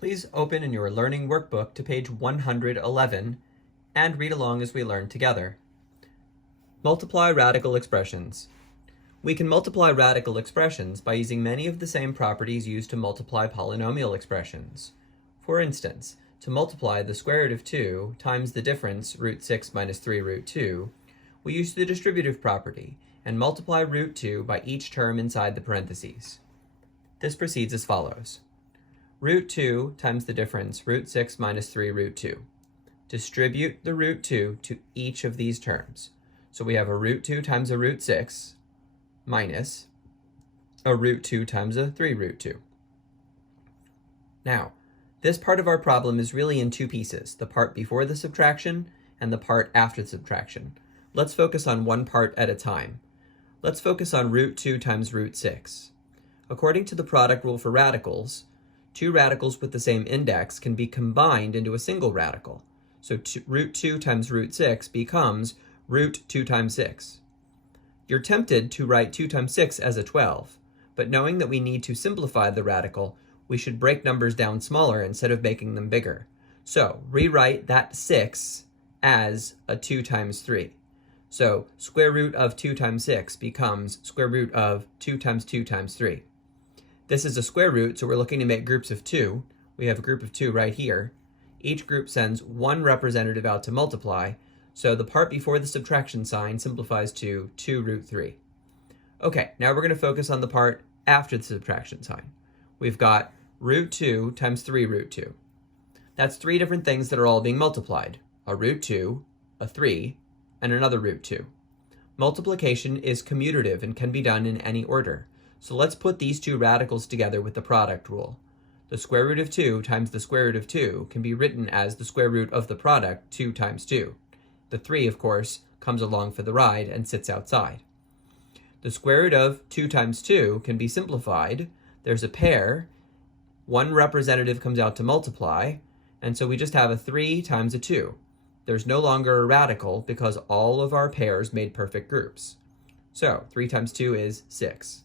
Please open in your learning workbook to page 111 and read along as we learn together. Multiply radical expressions. We can multiply radical expressions by using many of the same properties used to multiply polynomial expressions. For instance, to multiply the square root of 2 times the difference root 6 minus 3 root 2, we use the distributive property and multiply root 2 by each term inside the parentheses. This proceeds as follows. Root 2 times the difference root 6 minus 3 root 2. Distribute the root 2 to each of these terms. So we have a root 2 times a root 6 minus a root 2 times a 3 root 2. Now, this part of our problem is really in two pieces, the part before the subtraction and the part after the subtraction. Let's focus on one part at a time. Let's focus on root 2 times root 6. According to the product rule for radicals, two radicals with the same index can be combined into a single radical. So root 2 times root 6 becomes root 2 times 6. You're tempted to write 2 times 6 as a 12, but knowing that we need to simplify the radical, we should break numbers down smaller instead of making them bigger. So rewrite that 6 as a 2 times 3. So square root of 2 times 6 becomes square root of 2 times 2 times 3. This is a square root, so we're looking to make groups of 2. We have a group of 2 right here. Each group sends one representative out to multiply, so the part before the subtraction sign simplifies to 2 root 3. Okay, now we're going to focus on the part after the subtraction sign. We've got root 2 times 3 root 2. That's three different things that are all being multiplied. A root 2, a 3, and another root 2. Multiplication is commutative and can be done in any order. So let's put these two radicals together with the product rule. The square root of 2 times the square root of 2 can be written as the square root of the product 2 times 2. The 3, of course, comes along for the ride and sits outside. The square root of 2 times 2 can be simplified. There's a pair. One representative comes out to multiply, and so we just have a 3 times a 2. There's no longer a radical because all of our pairs made perfect groups. So 3 times 2 is 6.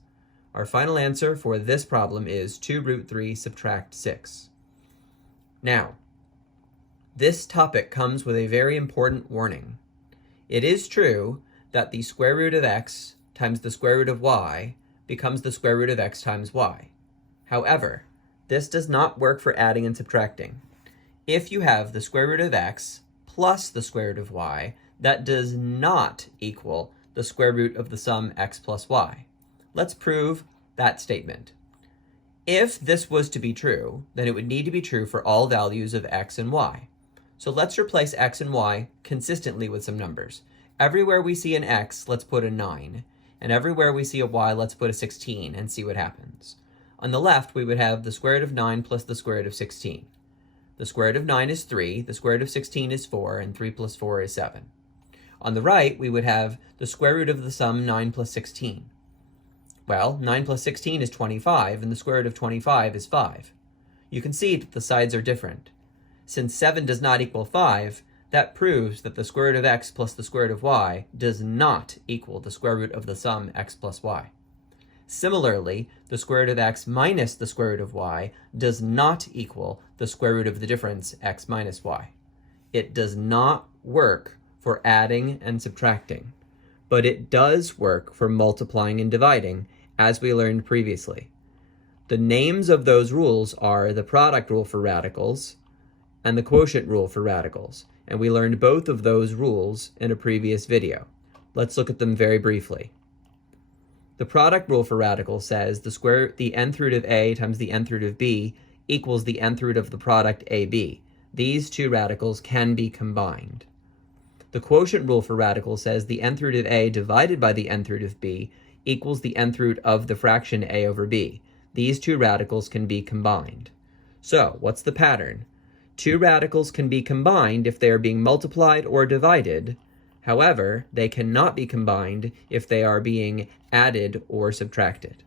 Our final answer for this problem is 2 root 3 subtract 6. Now, this topic comes with a very important warning. It is true that the square root of x times the square root of y becomes the square root of x times y. However, this does not work for adding and subtracting. If you have the square root of x plus the square root of y, that does not equal the square root of the sum x plus y. Let's prove that statement. If this was to be true, then it would need to be true for all values of x and y. So let's replace x and y consistently with some numbers. Everywhere we see an x, let's put a 9. And everywhere we see a y, let's put a 16 and see what happens. On the left, we would have the square root of 9 plus the square root of 16. The square root of 9 is 3, the square root of 16 is 4, and 3 plus 4 is 7. On the right, we would have the square root of the sum 9 plus 16. Well, 9 plus 16 is 25, and the square root of 25 is 5. You can see that the sides are different. Since 7 does not equal 5, that proves that the square root of x plus the square root of y does not equal the square root of the sum x plus y. Similarly, the square root of x minus the square root of y does not equal the square root of the difference x minus y. It does not work for adding and subtracting, but it does work for multiplying and dividing, as we learned previously. The names of those rules are the product rule for radicals and the quotient rule for radicals, and we learned both of those rules in a previous video. Let's look at them very briefly. The product rule for radicals says the nth root of a times the nth root of b equals the nth root of the product ab. These two radicals can be combined. The quotient rule for radicals says the nth root of a divided by the nth root of b equals the nth root of the fraction a over b. These two radicals can be combined. So, what's the pattern? Two radicals can be combined if they are being multiplied or divided. However, they cannot be combined if they are being added or subtracted.